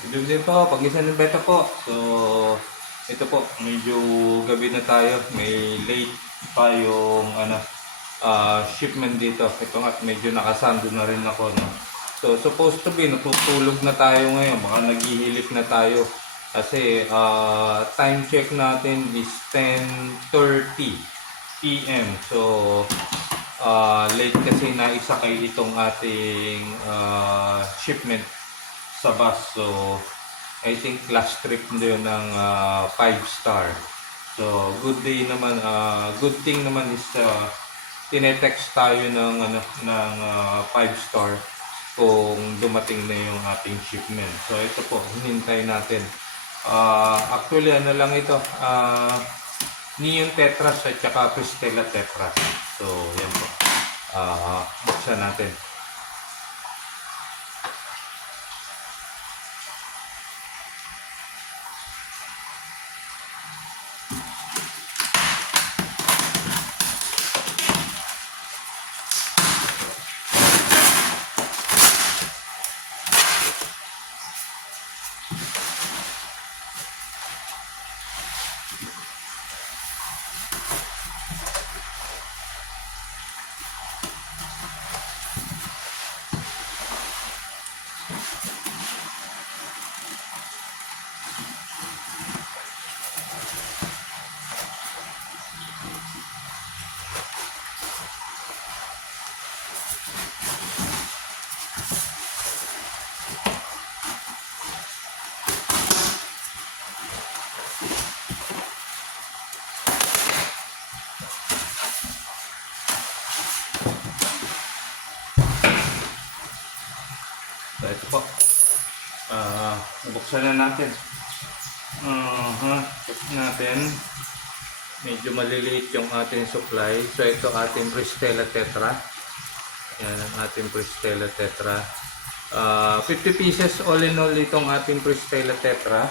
Good din po, pag-isa ng beta po. So, ito po, medyo gabi na tayo. May late tayong shipment dito. Ito nga, medyo nakasando na rin ako. No? So, supposed to be, natutulog na tayo ngayon. Baka naghihilip na tayo. Kasi time check natin is 10:30 PM. So, late kasi naisakay itong ating shipment sa bus. So, I think last trip nyo ng 5-star. So, good day naman. Good thing naman is tinetext tayo ng 5-star kung dumating na yung ating shipment. So, ito po, hinintay natin. Actually, ano lang ito, Neon Tetras at saka Cristela Tetras. So, yan po. Buksan natin. So, ito po. Buksan na natin. Buksan natin. Medyo maliliit yung ating supply. So, ito ating Cristela Tetra. Yan ang ating Cristela Tetra. 50 pieces all in all itong ating Cristela Tetra.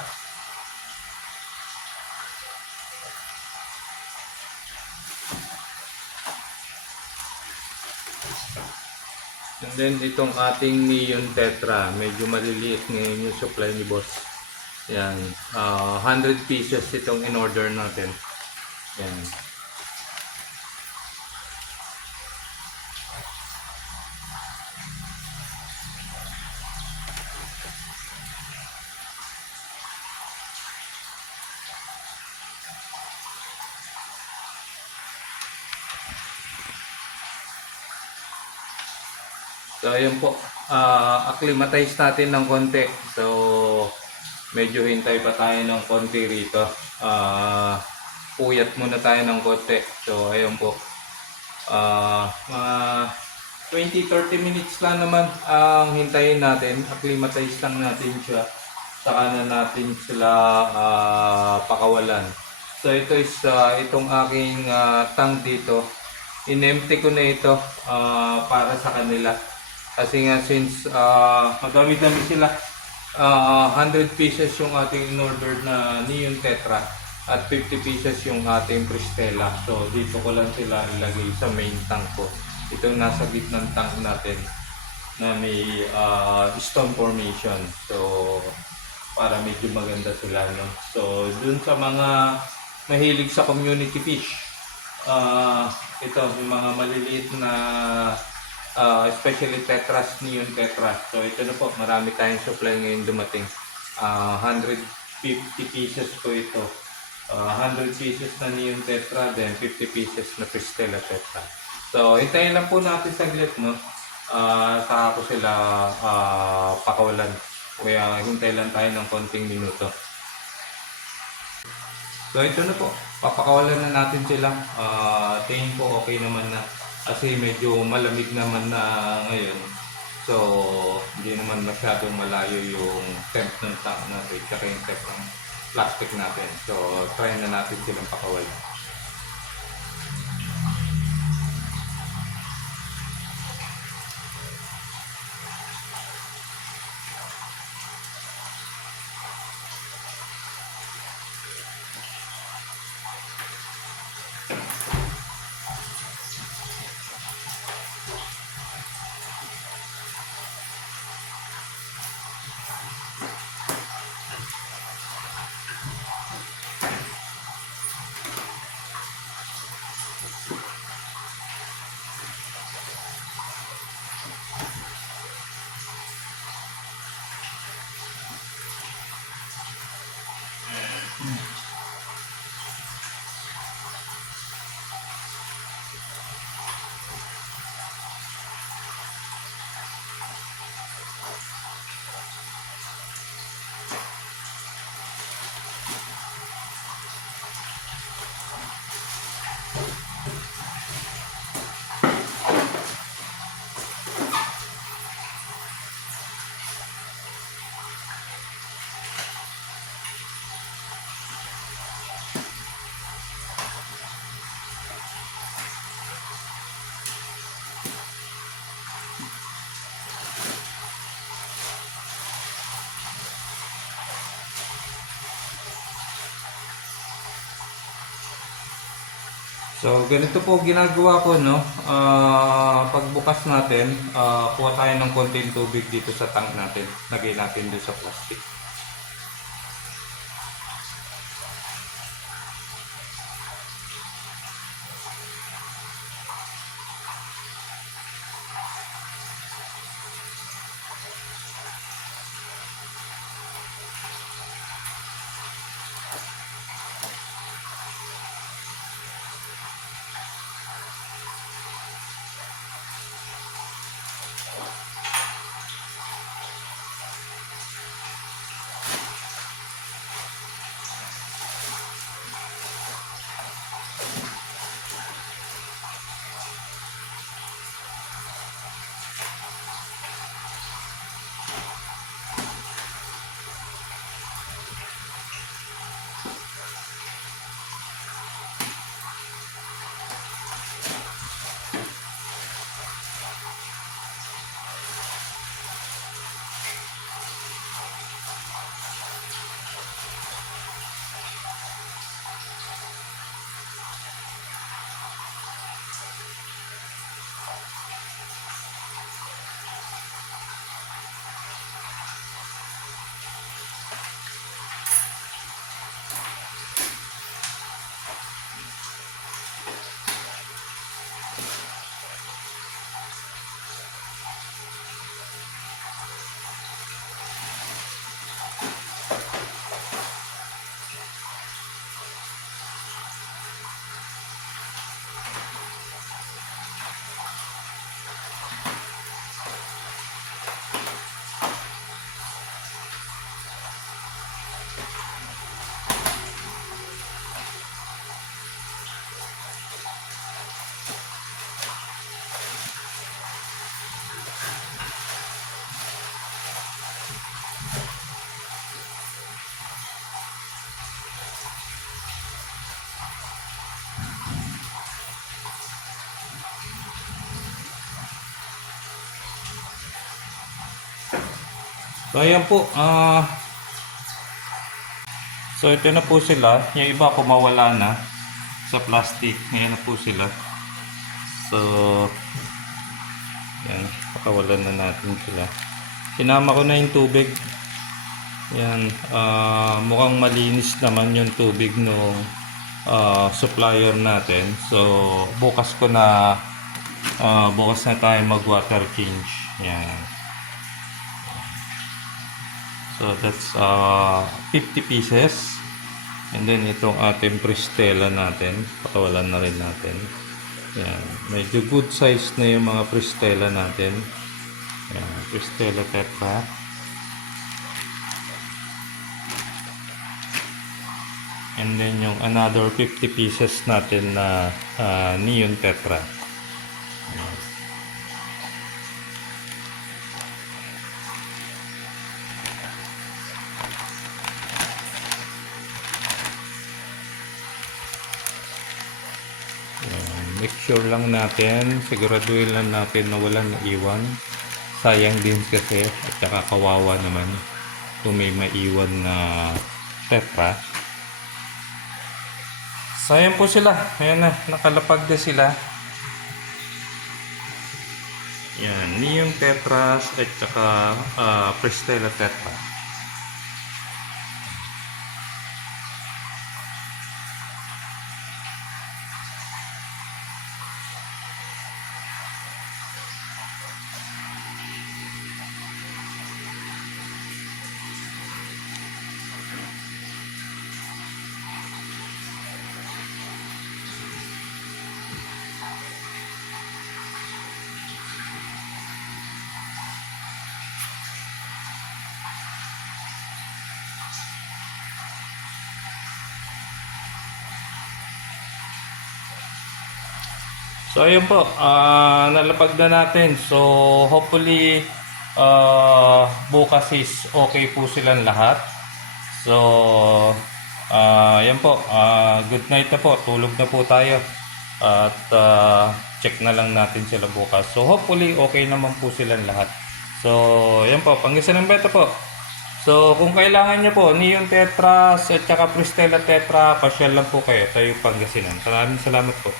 And then itong ating Neon Tetra, medyo maliliit ngayon yung supply ni boss. Yan, 100 pieces itong in order natin. Yan. So, ayun po. Acclimatize natin ng konti. So, medyo hintay pa tayo ng konti rito. Puyat muna tayo ng konti. So, ayun po. Mga 20-30 minutes lang naman ang hintayin natin. Acclimatize lang natin siya. Saka na natin sila pakawalan. So, ito is itong aking tank dito. In-empty ko na ito para sa kanila. Kasi nga since madami-dami sila, 100 pieces yung ating in-order na Neon Tetra at 50 pieces yung ating Cristela. So dito ko lang sila ilagay sa main tank ko. Itong nasa gitnang tank natin na may stone formation. So para medyo maganda sila. No? So dun sa mga mahilig sa community fish, ito yung mga maliliit na especially Tetras, Neon Tetra. So ito na po, marami tayong supply ngayon dumating. 150 pieces po ito. 100 pieces na Neon Tetra, then 50 pieces na Cristela Tetra. So hintayin lang po natin saglit, no? Saka ko sila pakawalan. Kaya hintay lang tayo ng konting minuto. So ito na po, papakawalan na natin sila. Tingin ko okay naman na. Kasi medyo malamig naman na ngayon. So, hindi naman masyadong malayo yung temp ng tank natin at yung temp ng plastic natin. So, try na natin silang pakawalan. So, ganito po ginagawa ko, no? Pagbukas natin, kuha tayo ng konting tubig dito sa tank natin. Lagay natin dito sa plastic. So, ayan po. So, ito na po sila. Yung iba kumawala na sa plastic. Ayan na po sila. So, yan. Pakawalan na natin sila. Sinama ko na yung tubig. Yan. Mukhang malinis naman yung tubig ng supplier natin. So, bukas na tayo mag-water change. Yan. So that's 50 pieces. And then itong ating Pristela natin, pakawalan na rin natin. Yan. Medyo good size na yung mga Pristela natin. Yan. Pristela Tetra. And then yung another 50 pieces natin na Neon Tetra. Yan. Make sure lang natin, siguraduhin lang natin na walang naiwan. Sayang din kasi at saka kawawa naman kung may maiwan na tetra. Sayang po sila. Ayan na, nakalapag na sila. Yan, Neon Tetras at saka Pristela Tetra. So ayun po, nalapag na natin. So hopefully bukas is okay po silang lahat. So yan po, good night na po. Tulog na po tayo. At check na lang natin sila bukas. So hopefully okay naman po silang lahat. So yan po, Pangasinan Beta po. So kung kailangan nyo po, Neon Tetras at saka Pristela Tetra, pasyal lang po kayo. Tayo Pangasinan. Maraming salamat po.